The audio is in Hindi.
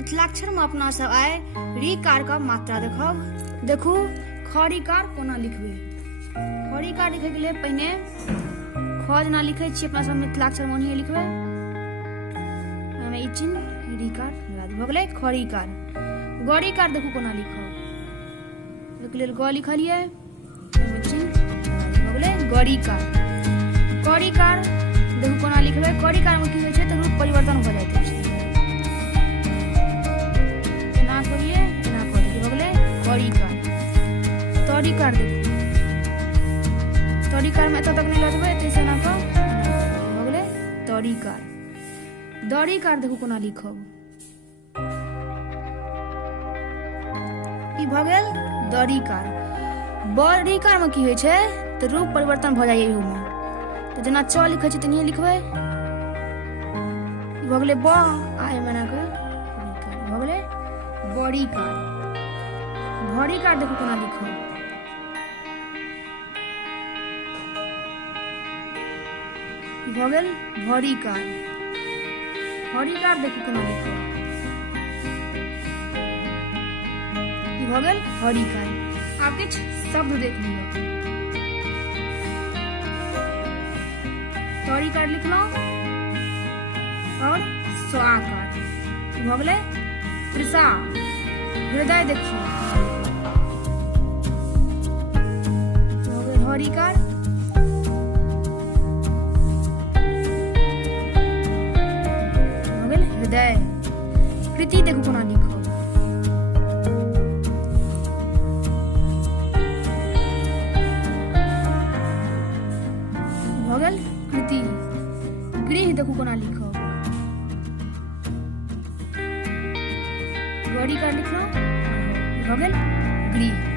मिथिलाक्षर में अपना सब आए ऋकार का मात्रा देखब। देखू खरिकार कोना लिखबे। खरिकार लिखे के लिए पहिने ख जना लिखे छी अपना सब मिथिलाक्षर में ओनहिए लिखबे। एमे ई चिन्ह ऋकार लगा दी, भ गेलै खरिकार। गरिकार देखू कोना लिखब। एके लेल ग लिखलिए, एमे चिन्ह भ गेलै गरिकार। करिकार देखू कोना लिखबे। करिकार में की होइ छै त रूप परिवर्तन भ जाइत छै। एना करिए, एना क दिए, भ गेलै करिकार। तरिकार देखू, तरिकार में एतऽ तक नहीं लऽ जेबै, एतऽ से एना क भ गेलै तरिकार। दरिकार देखू कोना लिखब। ई भ गेल दरिकार। बरिकार में की होइ छै त रूप परिवर्तन भ जाइए इहो में। तो जना च लिखै छै तेनाहिए लिखबै। भ गेलै ब, आ एमे एना क भ गेलै बरिकार। भरिकार देखू कोना लिखब। भ गेल भरिकार। हरिकार देखू कोना लिखब। ई भ गेल हरिकार। आब किछ शब्द देख लियौ। तरिकार लिखलौं और स्वाकार। भ गेलै त्रिषा। हृदय देखियौ, भ गेल हरिकार। भ गेल हृदय। कृति देखू कोना लिखब। भ गेल कृति। गृह देखू कोना लिखब। गरिकार लिखलौं, भ गेल गृह।